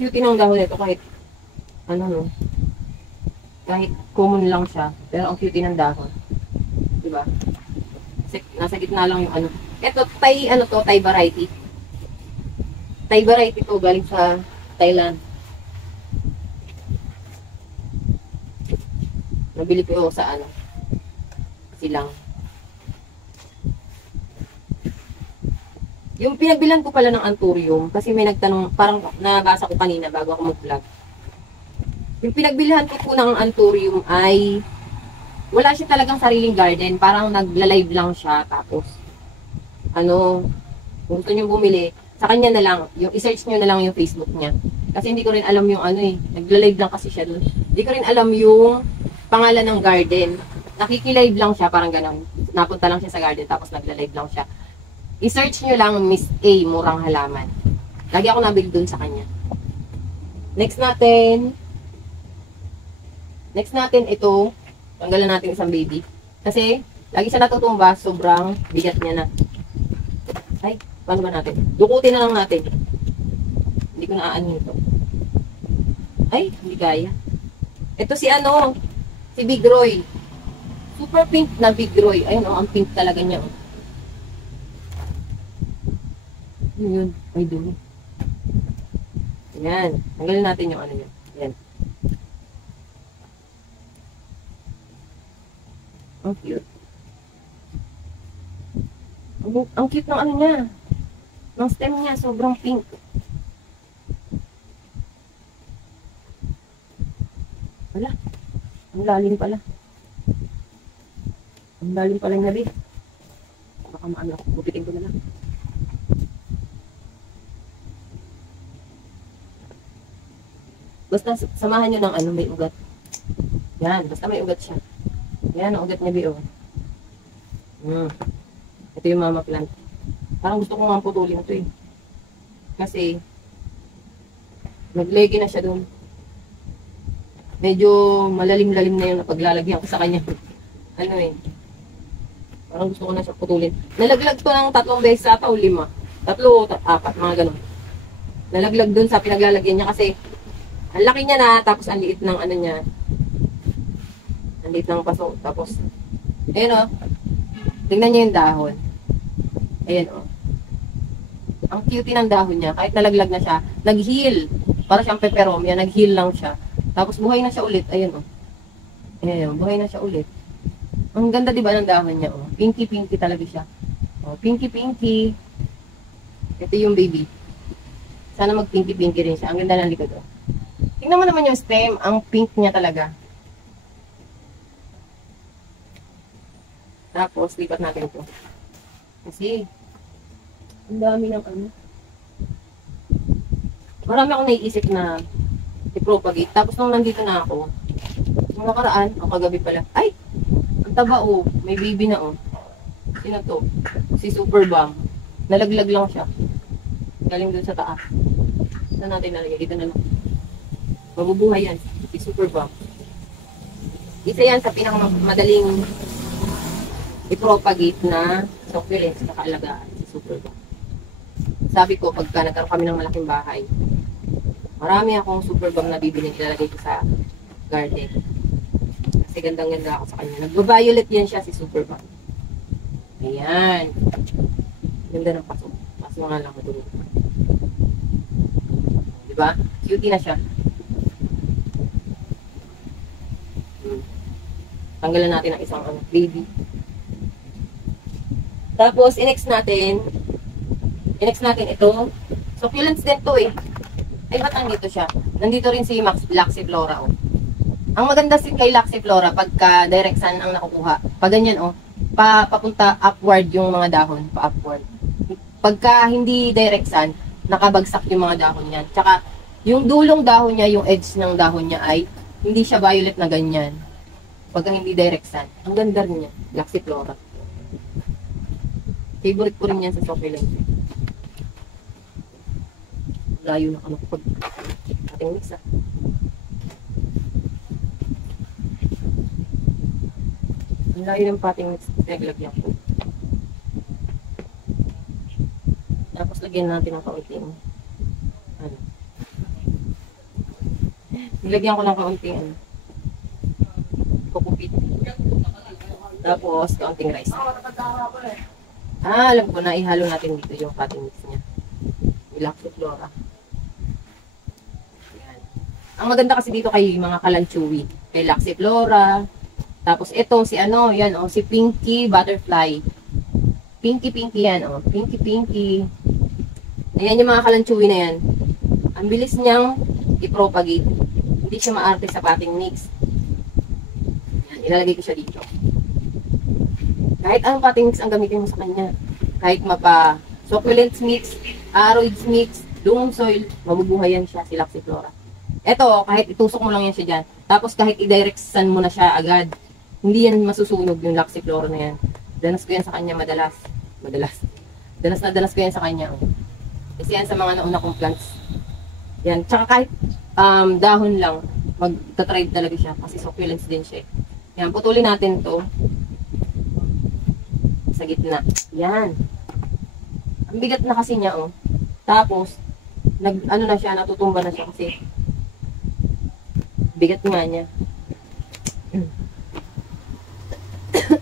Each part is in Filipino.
cute ng dahon nito kahit, ano no, kahit common lang siya, pero ang cute ng dahon. Diba? Nasa gitna lang yung ano. Ito, Thai variety. Thai variety to, galing sa Thailand. Nabili ko sa ano, silang. Yung pinagbilan ko pala ng Anthurium, kasi may nagtanong, parang nabasa ko kanina bago ako mag-vlog. Yung pinagbilhan ko po ng Anthurium ay, wala siya talagang sariling garden, parang nagla-live lang siya, tapos, ano, kung gusto nyo bumili, sa kanya na lang, yung i-search nyo na lang yung Facebook niya. Kasi hindi ko rin alam yung ano eh, nagla-live lang kasi siya dun. Hindi ko rin alam yung pangalan ng garden. Nakikilive lang siya, parang ganun. Napunta lang siya sa garden, tapos nagla-live lang siya. I-search nyo lang Miss A, Murang Halaman. Lagi ako nabili dun sa kanya. Next natin ito, tanggalan natin isang baby. Kasi, lagi siya natutumba, sobrang bigat niya na. Ay, paano ba natin? Dukutin na lang natin. Hindi ko na aanin ito. Ay, hindi kaya. Ito si ano, si Big Roy. Super pink na Big Roy. Ayun oh, ang pink talaga niya oh. Yun, may dumi. Yan. Tanggalin natin yung ano yun. Yan. Ang cute. Ang cute ng ano niya. Ng stem niya, sobrang pink. Wala. Ang lalim pala. Ang lalim pala niya, babe. Baka maano ako. Bupitin ko na lang. Basta samahan nyo ng ano, may ugat. Yan, basta may ugat siya. Yan, ang ugat niya, B.O. Ito yung mama plant. Parang gusto ko nga putulin ito eh. Kasi, naglegi na siya doon. Medyo malalim-lalim na yung napaglalagyan ko sa kanya. Ano eh. Parang gusto ko na siya putulin. Nalaglag to ng 3 beses ata o 5. 3 o 4, mga ganun. Nalaglag doon sa pinaglalagyan niya kasi ang laki niya na, tapos ang liit ng ano niya. Ang liit ng paso. Tapos, ayun o. Tingnan niyo yung dahon. Ayan o. Ang cute ng dahon niya. Kahit nalaglag na siya, nag-heal. Para siyang peperomia, nag-heal lang siya. Tapos buhay na siya ulit. Ayan o. Ayan o, buhay na siya ulit. Ang ganda diba ng dahon niya o. Pinky-pinky talaga siya. O, pinky-pinky. Ito yung baby. Sana mag-pinky-pinky rin siya. Ang ganda ng likod o. Tingnan mo naman yung stem, ang pink niya talaga. Tapos, lipat natin ito. Kasi, ang dami ng ano. Marami akong naiisip na i-propagate. Tapos, nung nandito na ako, nung nakaraan, o kagabi pala, ay! Ang taba o, may baby na o. Sino to? Si Super Bang. Nalaglag lang siya. Galing dun sa taas. Saan natin nalagay? Dito na lang. Mabubuhay yan. Si Super Bang. Isa yan sa pinakamadaling i-propagate na succulents na kaalagaan. Si Super Bang. Sabi ko, pagka nagkaroon kami ng malaking bahay, marami akong Super Bang na bibili, ilalagay ko sa garden. Kasi gandang-ganda ako sa kanya. Nagba-violet yan siya, si Super Bang. Ayan. Ganda ng paso. Paso nga lang maduro. Diba? Cutie na siya. Tanggalan natin ang isang baby. Tapos, i-next natin ito. Succulents din to eh. Ay, ba't nandito siya? Nandito rin si Laxiflora, oh. Ang maganda kay Laxiflora, pagka direct sun ang nakukuha, pag ganyan, oh, papunta upward yung mga dahon, pa-upward. Pagka hindi direct sun, nakabagsak yung mga dahon niyan. Tsaka, yung dulong dahon niya, yung edge ng dahon niya ay, hindi siya violet na ganyan. Pagka hindi direct sun. Ang ganda rin niya. Laxiflora. Favorite ko rin yan sa succulent. Layo na ano pag ating mix ah. Ang layo ng pating mix. Naglagyan ko. Tapos lagyan natin ng kaunting ano. Nilagyan ko ng kaunting ano, kukupit. Tapos, kaunting rice. Alam ko na, ihalo natin dito yung cutting mix niya. Lactiflora. Yan. Ang maganda kasi dito kay mga kalanchewi. Kay Lactiflora. Tapos ito si ano, yan oh, si Pinky Butterfly. Pinky yan oh, Pinky. Ayan yung mga kalanchewi na yan. Ang bilis niyang i-propagate. Hindi siya maarte sa cutting mix. Yan, ilalagay ko siya dito. Kahit anong cutting mix ang gamitin mo sa kanya. Kahit mapa succulent mix, aroids mix, lumong soil, mabubuhay yan siya, si Lactiflora. Eto, kahit itusok mo lang yan siya dyan. Tapos kahit i-directsan mo na siya agad, hindi yan masusunog yung Lactiflora na yan. Danas ko yan sa kanya madalas. Danas ko yan sa kanya. Kasi yan sa mga nauna kong plants. Yan. Tsaka kahit dahon lang, magta-trade talaga siya. Kasi succulents din siya. Yan. Putulin natin to sa gitna. Yan. Ang bigat na kasi niya, oh. Tapos, ano na siya, natutumba na siya kasi bigat nga niya.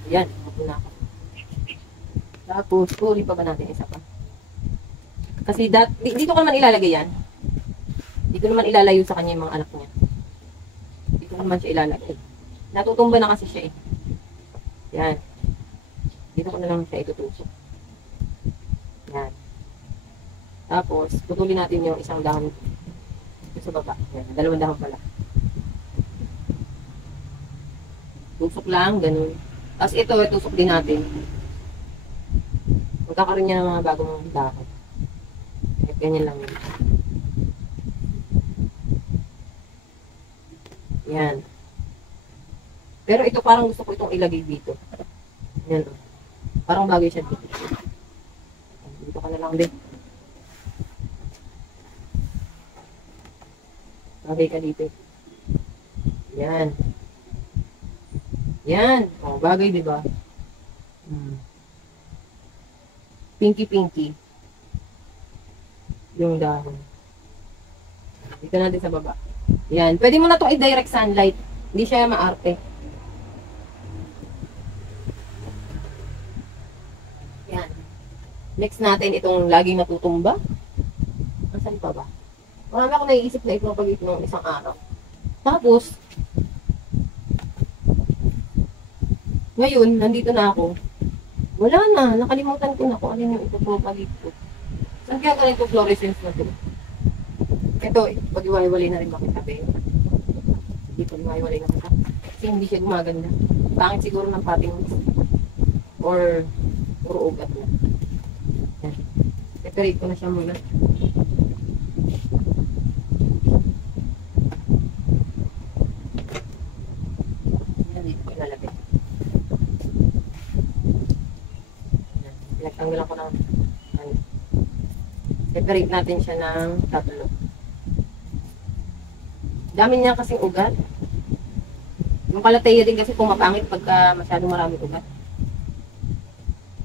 Yan, ako na ako. Tapos, puri pa ba natin isa pa? Kasi dito ko naman ilalagay yan. Dito naman ilalayo sa kanya yung mga anak niya. Dito naman siya ilalagay. Natutumba na kasi siya eh. Yan. Dito ko na lang siya itutusok. Yan. Tapos, putulin natin yung isang dahon dito sa baba. Yan, 2 dahon pala. Tusok lang, ganun. Tapos ito, tusok din natin. Magkakaroon niya ng mga bagong dahon. Ganyan lang yun. Yan. Pero ito parang gusto ko itong ilagay dito. Yan. Parang bagay siya dito. Dito ka na lang din. Bagay ka dito. Yan. Yan. O, bagay diba? Pinky. Yung dahon. Dito natin sa baba. Yan. Pwede mo na itong i-direct sunlight. Hindi siya maarte. Yan. Next natin itong laging natutumba. Asan pa ba? Marami ako naiisip na ipropagate ng isang araw. Tapos, ngayon, nandito na ako. Wala na. Nakalimutan ko na kung ano yung ipropagate ko. Saan kaya ganito fluorescence na ito? Ito, pag-iwalay na rin bakit tabi. Hindi pag-iwalay na kita. Kasi hindi siya gumaganda. Pangit siguro ng potting mix. Or puro ugat na. Yan. Separate ko na siya muna. Yan, dito ko ilalagay. Yan. Pinagtanggalan ko ng separate natin siya ng 3. Dami niya kasing ugat. Yung kalateya din kasi pumapangit pagka masyadong maraming ugat.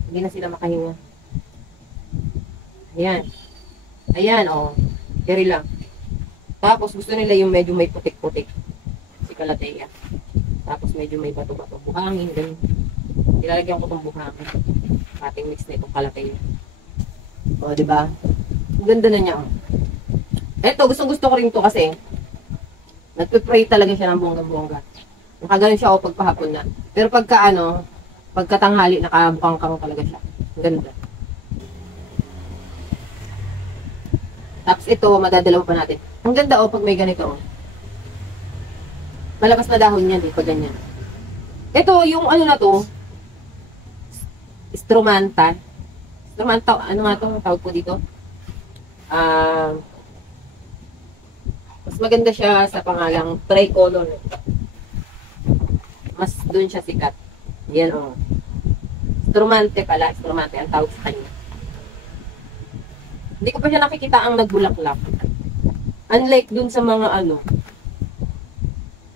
Hindi na sila makahinga. Ayan. Ayan, oh. Carry lang. Tapos gusto nila yung medyo may putik-putik. Si kalateya. Tapos medyo may bato-bato. Buhangin, ganun. Ilalagyan ko itong buhangin. Ating mix na itong kalateya. O, diba? Ang ganda na niya. Eto, gustong-gusto ko rin to kasi nagpe-pray talaga siya ng bongga-bongga. Nakaganon siya ako pagpahapon na. Pero pagkatanghali, nakabukang-kang talaga siya. Ang ganda. Tapos ito, madadalaw pa natin. Ang ganda pag may ganito. Malabas na dahon niya, di pa ganyan. Ito, yung ano na to, Stromanta. Stromanta, ano nga to, tawag po dito? Mas maganda siya sa pangalang tricolor. Mas doon siya sikat. Yan o. Stromante pala. Stromante ang tawag sa kanya. Hindi ko pa siya nakikita ang nagbulaklak. Unlike dun sa mga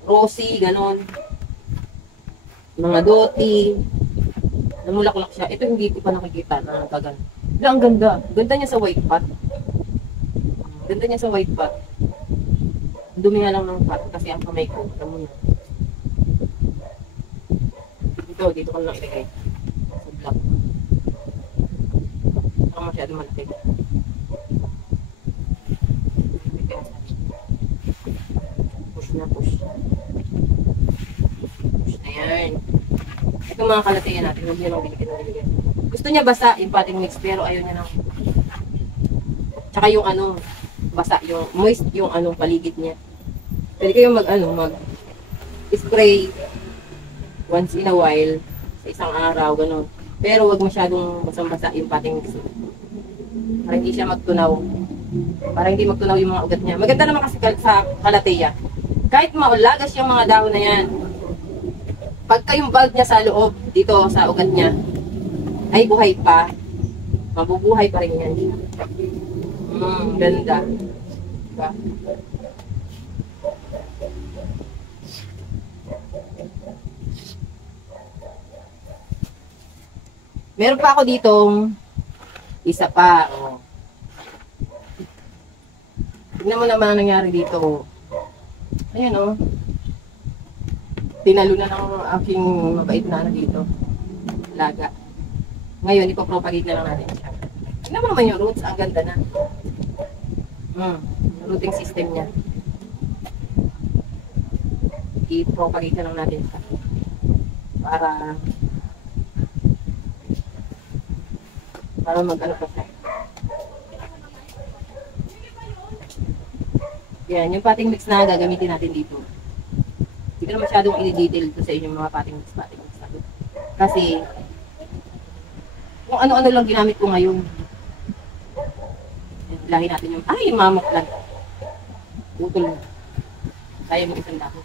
rosy, ganon. Mga doti. Namulaklak siya. Ito hindi ko pa nakikita na kagan. Ang ganda. Ganda niya sa white pot. Ganda niya sa white pot. Dumi nga lang ng pot kasi ang kamay ko. Alam mo na. Dito ko lang ilagay. Sa block. Saka masyado malaki. Push na, push. Push na yan. Ito mga kalatayan natin. Huwag niya lang binigyan. Gusto niya basa yung potting mix pero ayaw niya lang. Tsaka yung ano, basa, yung moist yung anong paligid niya. Pwede kayong mag spray once in a while sa isang araw, gano'n. Pero wag masyadong basang-basa yung potting mix. Para hindi siya magtunaw. Para hindi magtunaw yung mga ugat niya. Maganda naman kasi sa kalateya. Kahit maulagas yung mga dahon na yan, pagka yung bulb niya sa loob, dito sa ugat niya, ay buhay pa, mabubuhay pa rin yan. Ganda. Diba? Meron pa ako ditong isa pa. Oh. Tignan mo naman ang nangyari dito. Ayan o. Tinalo na ng aking mabait na ano dito. Laga. Ngayon, ipapropagate na lang natin siya. Tignan mo naman yung roots. Ang ganda na. Rooting system niya. I-propagate na lang natin siya. Para mag-ano pa siya. Yan, yung potting mix na gagamitin natin dito. Hindi ko na masyadong i-detail ito sa inyong mga potting mix. Kasi, kung ano-ano lang ginamit ko ngayon. Lahi natin yung, yung mamok lang. Utol. Kaya mo isang dako.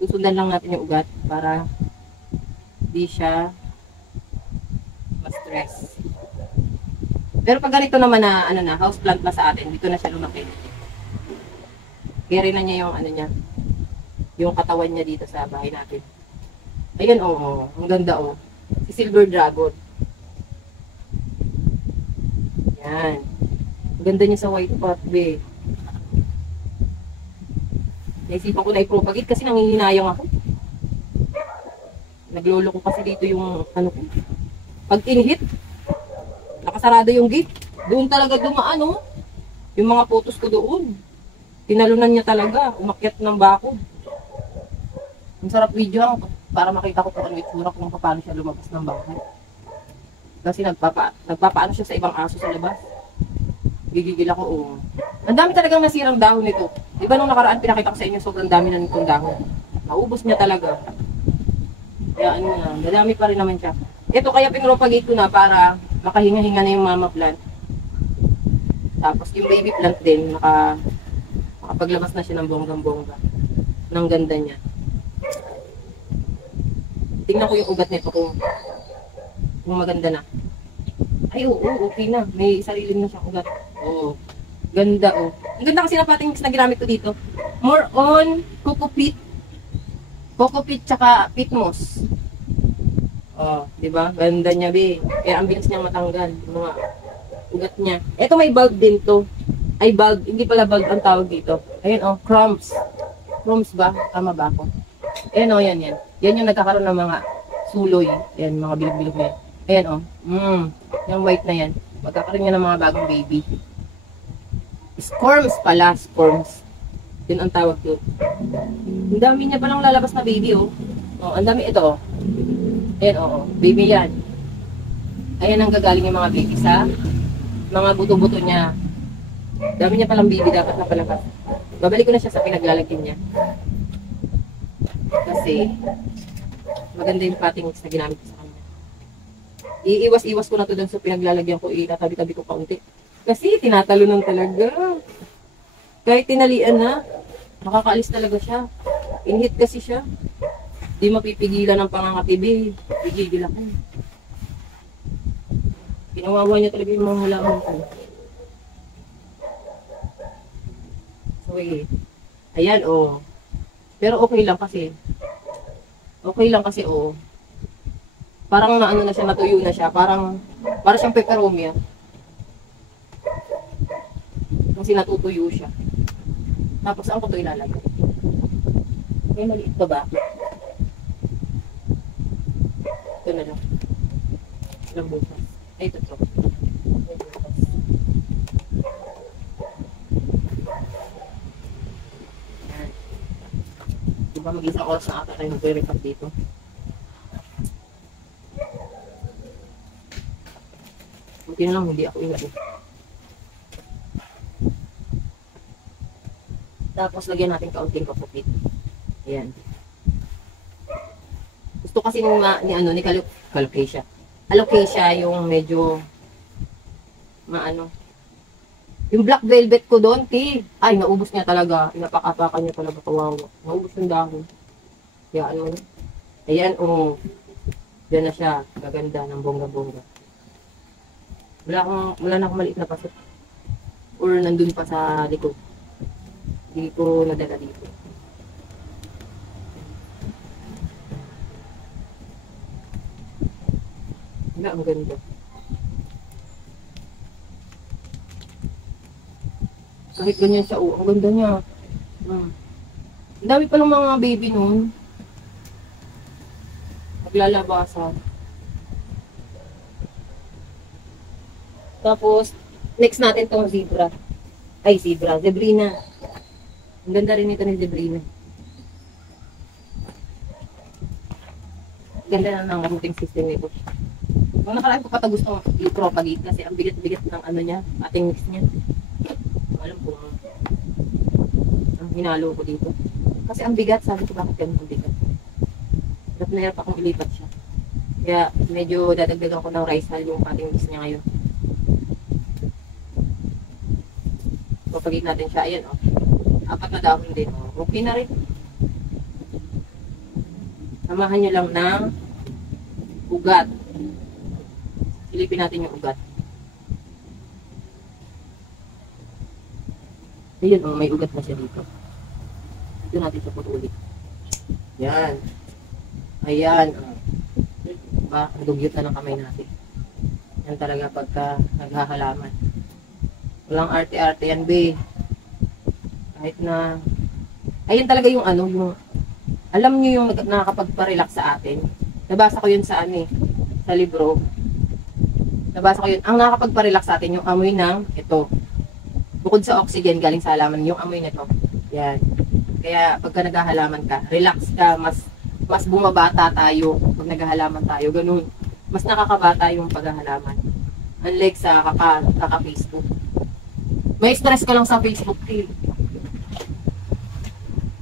Susundan lang natin yung ugat para di siya ma-stress. Pero pag ganito naman na, house plant na sa atin, dito na siya lumaki. Carry na niya yung yung katawan niya dito sa bahay natin. Ayan, ang ganda, si Silver Dragon. Yan. Ang ganda niya sa white pot, be. Naisipan ko na i-propagate kasi nangihinayang ako. Naglolo ko kasi dito yung pag inhit, nakasarado yung gate. Doon talaga dumaan, yung mga photos ko doon. Tinalunan niya talaga, umakyat ng bako. Ang sarap video para makita ko kung ano itsura kung paano siya lumabas ng bahay. Kasi nagpapaano siya sa ibang aso sa labas. Gigigil ako, Ang dami talagang nasirang dahon nito. Diba nung nakaraan pinakita ko sa inyo, sobrang dami na nitong dahon. Naubos niya talaga. Kaya madami pa rin naman siya. Ito kaya pinropagate ko na para makahinga-hinga na yung mama plant. Tapos yung baby plant din, makapaglabas na siya ng bonggang-bongga. Ng ganda niya. Tingnan ko yung ugat nito kung maganda na. Ay, okay na. May sarili na siyang ugat. Ganda, Ang ganda kasi ng potting mix na ginamit ko dito. More on Coco peat tsaka peat moss. Diba? Ganda niya, be. Kaya ang bilis niyang matanggal. Yung mga ugat niya. Ito may bulb din to. Ay, bulb. Hindi pala bulb ang tawag dito. Ayun, crumbs. Crumbs ba? Tama ba ako? Ayan, yan. Yan yung nagkakaroon ng mga suloy. Yan, mga bilog-bilog na yan. Ayan, yung white na yan. Magkakaroon niya ng mga bagong baby. Scorms pala. Scorms. Yun ang tawag doon. Ang dami niya palang lalabas na baby, ang dami ito, Ayan, baby yan. Ayan ang gagaling yung mga baby sa mga buto-buto niya. Dami niya palang baby, dapat na palabas. Babalik ko na siya sa pinaglalagyan niya. Kasi, maganda yung potting mix na ginamit ko sa kanya. Iiwas-iwas ko na to dun sa pinaglalagyan ko, itatabi-tabi ko kaunti. Kasi, tinatalunan talaga. Kahit tinalian na, nakakaalis talaga siya. Inhit kasi siya. Di mapipigilan ng pangangatibi. Pigigil ako. Pinawawa niya talaga yung mga halaman ko. So, ayan, Pero okay lang kasi. Parang na siya, natuyo na siya. Para siyang peperomia. Kasi natutuyo siya. Tapos saan ko ito ilalagay? May maliit pa ba? Ito na lang. Ilang butas. Ay, ito to. May butas. Yan. Diba mag-isang oras na ata tayo mag-repack dito? Buti na lang hindi ako inabot. Tapos lagyan natin kaunting kapupit. Ayan. Gusto kasi ni Calocasia. Alocasia yung medyo maano. Yung black velvet ko doon, ay naubos niya talaga. Napakapakan niya talaga, kawawa. Naubos yung dahon. Kaya ano, ayan, oh. Diyan na siya. Gaganda ng bongga-bongga. Wala na akong maliit na pasok. Or nandun pa sa likod. Hindi ko nadala dito. Wala, ang ganda. Kahit ganyan siya, ang ganda niya. Ang dami pa ng mga baby nun. Maglalabasan. Tapos, next natin tong zebra. Ay, zebrina. Ang ganda rin ito ni zebrina. Ganda na ng routing system nito. Kung nakaraan ko pa ito gusto i-propagate kasi ang bigat-bigat ng ano niya, ating mix niya. Alam ko ang hinalo ko dito. Kasi ang bigat, sabi ko bakit ganun ang bigat. Hirap na hirap akong ilipat siya. Kaya medyo dadagdagan ko ng rice hull yung ating mix niya ngayon. Propagate natin siya. Ayan, oh. 4 na dahon din. Oh. Okay na rin. Samahan nyo lang ng ugat. Silipin natin yung ugat. Ayan, oh, may ugat na siya dito. Dito natin siya putulin. Yan. Ayan. Oh. Diba? Dugyot na ng kamay natin. Yan talaga pagka naghahalaman. Walang arte-arte yan, be. Kahit na... Ayan talaga yung ano, yung... Alam nyo yung nakakapagpa-relax sa atin. Nabasa ko yun sa ano eh, sa libro. Nabasa ko yun. Ang nakakapagpa-relax sa atin, yung amoy ng ito. Bukod sa oxygen, galing sa halaman, yung amoy nito. Yan. Kaya pagka naghahalaman ka, relax ka, mas bumabata tayo pag naghahalaman tayo. Ganun. Mas nakakabata yung paghahalaman. Unlike sa kaka-Facebook. May stress ka lang sa Facebook, eh.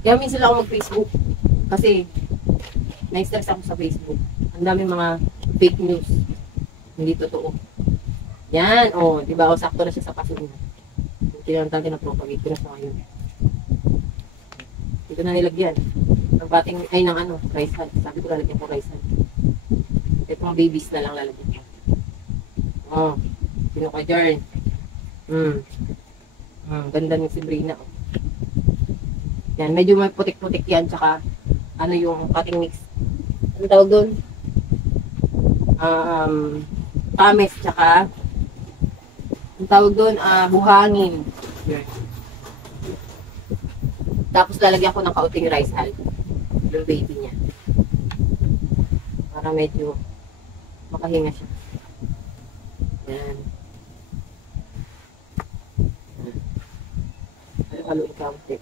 Kaya minsan lang ako mag-Facebook. Kasi, na-stress ako sa Facebook. Ang daming mga fake news. Hindi totoo. Yan, oh, diba? O, sakto na siya sa pasunod. Tinantang tinapropagate ko na sa ngayon. Dito na nilagyan. Ng bating, ay, ng ano, rice hull. Sabi ko lalagyan ko rice hull. Itong babies na lang lalagyan ko. Oh, sino ka dyan? Ganda ni Sabrina. Yan, medyo may putik-putik yan, tsaka ano yung cutting mix. Ano tawag doon? Tamis, tsaka ang tawag doon, buhangin. Yan. Tapos lalagyan ko ng kaunting rice hull. Yung baby niya. Para medyo makahinga siya. Yan. Halo-halo ikaunti.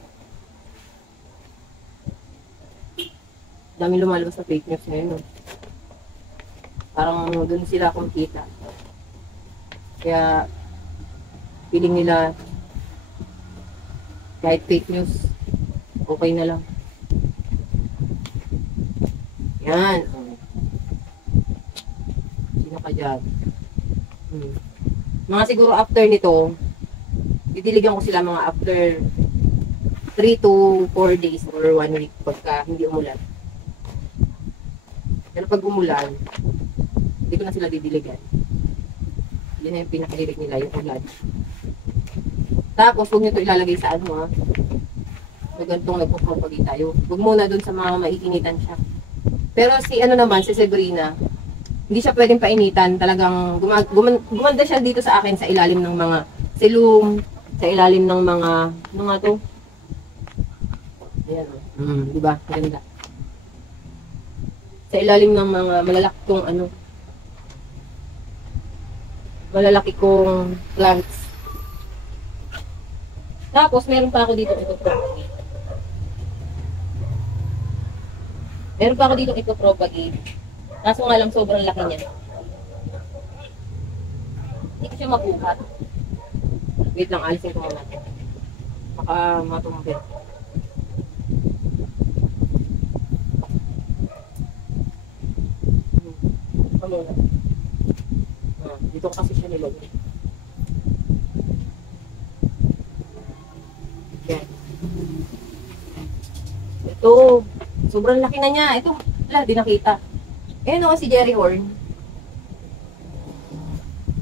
Daming lumalabas sa fake news ngayon. No? Parang doon sila kumikita. Kaya feeling nila kahit fake news, okay na lang. Yan. Sino ka dyan? Mga siguro after nito, didiligan ko sila mga after 3 to 4 days or 1 week pagka hindi umulan. Pero pag umulan, hindi ko na sila didiligan. Yun na yung pinakalilig nila, yung ulan. Tapos, huwag nyo ito ilalagay sa ano ha. So, ganitong nagpupropagate tayo. Huwag muna dun sa mga maiinitan siya. Pero si ano naman, si Sabrina, hindi siya pwedeng painitan. Talagang gumanda siya dito sa akin sa ilalim ng mga silong, Sa ilalim ng mga, ano nga to? Ayan, di ba? Ganda. Sa ilalim ng mga malalaki kong ano, malalaki kong plants. Tapos, meron pa ako dito ito propagate. Meron pa ako dito ito propagate. Kaso nga lang sobrang laki niya. Hindi ko siya mabuhat. Wait lang, alisin ko muna. Baka matumbit. Muna. Dito kasi siya nilagay. Yan. Ito, sobrang laki na niya. Ito, wala, di nakita. Ayan o, si Jerry Horn.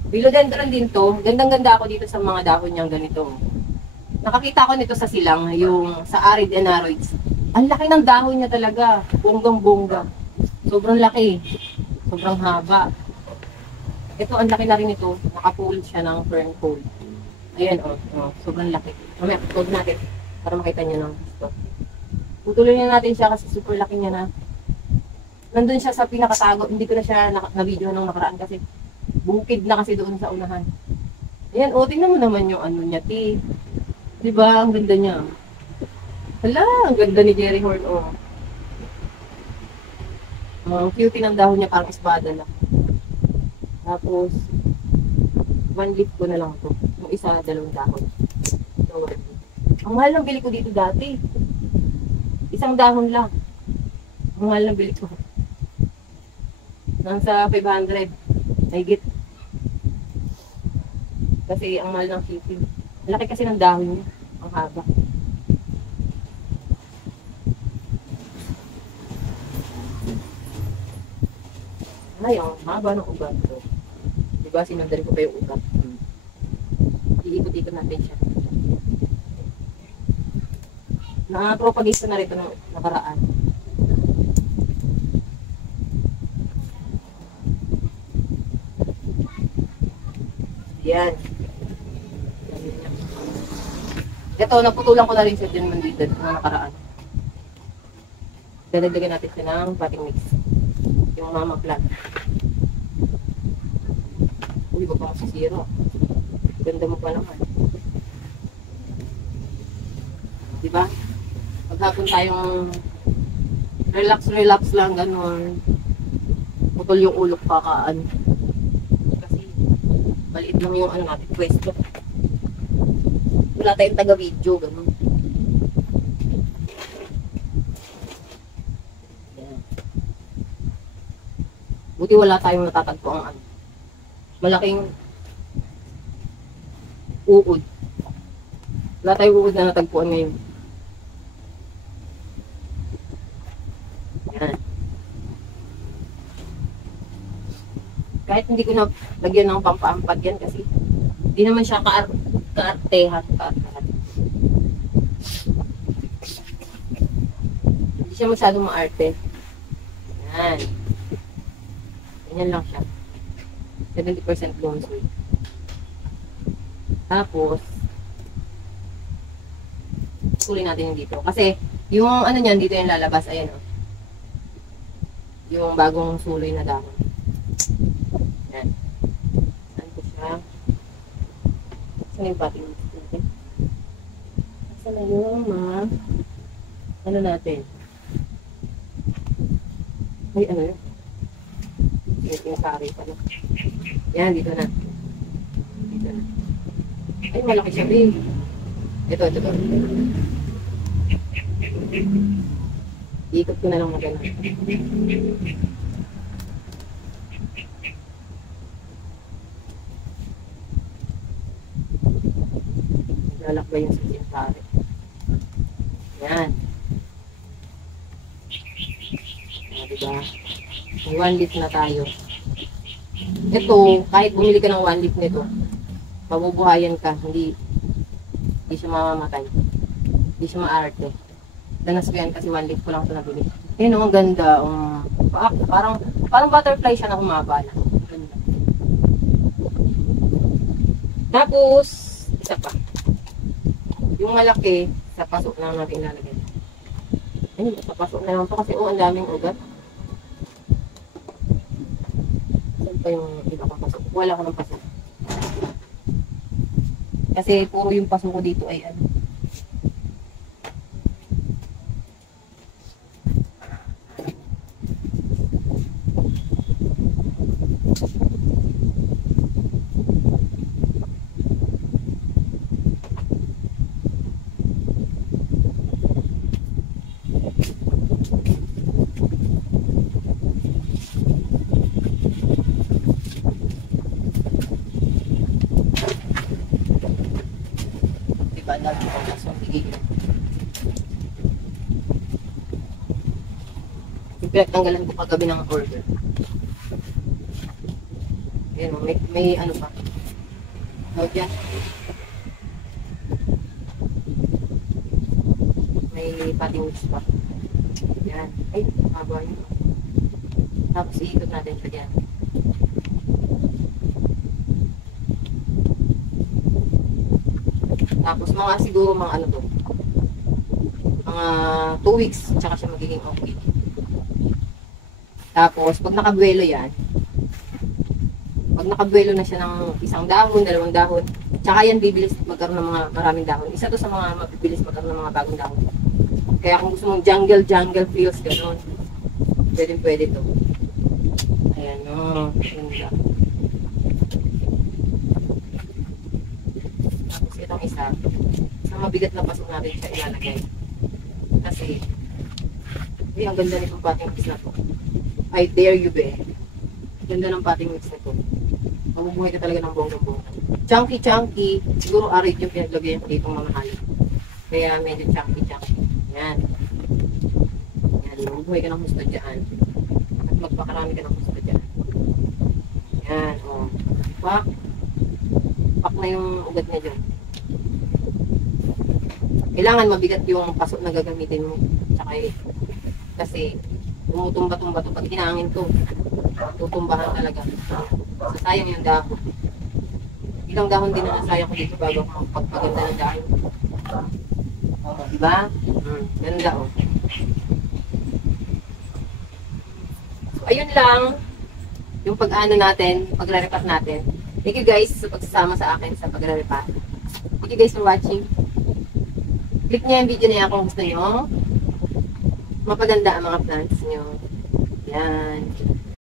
Philodendron din to. Gandang-ganda ako dito sa mga dahon niyang ganito. Nakakita ko nito sa silang, yung sa arid anaroids. Ang laki ng dahon niya talaga. Bonggang-bongga. Sobrang laki. Sobrang haba. Ito, ang laki na rin ito. Nakapull siya ng fern pole. Ayan, sobrang laki. Mamaya, putol natin para makita niyo ng gusto. Putulin natin siya kasi super laki niya na. Nandun siya sa pinakatago. Hindi ko na siya na-video nung nakaraan kasi bukid na kasi doon sa unahan. Ayan, tingnan mo naman yung ano niya, ti. Diba? Ang ganda niya. Hala, ang ganda ni Jerry Horn, Ang cutie ng dahon niya, parang espada lang. Tapos, one leaf ko na lang ito. Yung isa, dalawang dahon. So, ang mahal ng bili ko dito dati. Isang dahon lang. Ang mahal ng bili ko. Nasa 500. Higit. Kasi ang mahal ng cutie. Laki kasi ng dahon niya. Ang haba. Ngayon, haba ng ugat ko. Diba, sinundan ko pa yung ugat. Iikot-ikot natin siya. Nakapropagate ko na rito ng nakaraan. Yan. Ito, naputulan ko na rin siya din mandito na nakaraan. Dadagdagan natin siya ng potting mix. Yung mama plant. Uy, wag pa masisira. Ganda mo pa naman. Diba? Paghapon tayong relax lang, gano'n. Putol yung ulo kakaan. Kasi maliit lang yung ano natin, pwesto. Wala tayong taga-video, gano'n. Buti wala tayong natatagpo ang ano. Malaking uod. Wala tayong uod na natagpuan ngayon. Yan. Kahit hindi ko na lagyan ng pampaampag yan kasi hindi naman siya kaartehan. Hindi siya masyadong maarte. Yan. Ganyan lang siya. 70% blown sweet. Tapos, sulit natin yung dito. Kasi, yung ano niyan, dito yung lalabas. Ayan o. Yung bagong suloy na dahon. Yan. Saan ko siya? Saan yung potting mix natin? Saan na yung ano natin? Ay, ano yun? Yung kari pala. Yan, dito na. Dito na. Ay, malaki siya, babe. Ito. Ikot ko na lang magana. Lalakbay yung sa kari. Yan. Diba? May 1 leaf na tayo. Ito, kahit bumili ka ng 1 leaf nito, mabubuhayan ka, hindi siya mamamatay. Hindi siya maarte. Danas ko yan kasi 1 leaf ko lang ito nabili. Yun, ang ganda. Parang butterfly siya na humaba na. Ganda. Tapos, isa pa. Yung malaki, sa paso lang natin ilalagay. Ayun, sa paso na lang to kasi ang daming ugat. Saan pa yung iba kong paso? Wala ko ng paso. Kasi puro yung paso ko dito ay ano. Diba, dami ko paso. Sige. Pinagtanggalan ko kagabi ng order. Ayan, may ano pa. Tawag yan. May patting mix pa. Yan. Ay, haba yun. Tapos iikot natin siya dyan. Tapos mga siguro mga ano to. Mga 2 weeks, tsaka siya magiging okay. Tapos, pag nakabuelo yan, pag nakabuelo na siya ng 1 dahon, 2 dahon, tsaka yan bibilis magkaroon ng mga maraming dahon. Isa to sa mga mabibilis magkaroon ng mga bagong dahon. Kaya kung gusto mong jungle feels, gano'n. Pwede to. Ayan, o. Ganda. Tapos itong isa, sa mabigat na pasok natin siya ilalagay. Kasi, ang ganda nitong pating mix na to. I dare you, be. Ganda ng pating mix na to. Mabubuhay ka talaga ng bonggang-bonggang. Chunky. Siguro arid yung pinaglagay ko ditong mga halip. Kaya medyo chunky. Yan. Yan. Mabubuhay ka ng gusto dyan. At magpakarami ka ng gusto dyan. Yan. O. Pak na yung ugat niya dyan. Kailangan mabigat yung paso na gagamitin mo. Tsaka kasi tumutumba-tumba to. Pag hinangin to, tutumbahan talaga. Sasayang yung dahon. Ilang dahon din na nasayang ko dito bago ako magpagpaganda ng dahon. Diba? Ganda o. So, ayun lang yung pag-ano natin, pagre-repat natin. Thank you guys sa pagsasama sa akin sa pagre-repat. Thank you guys for watching. Click niyo yung video na yan kung gusto nyo mapaganda ang mga plants nyo. Yan.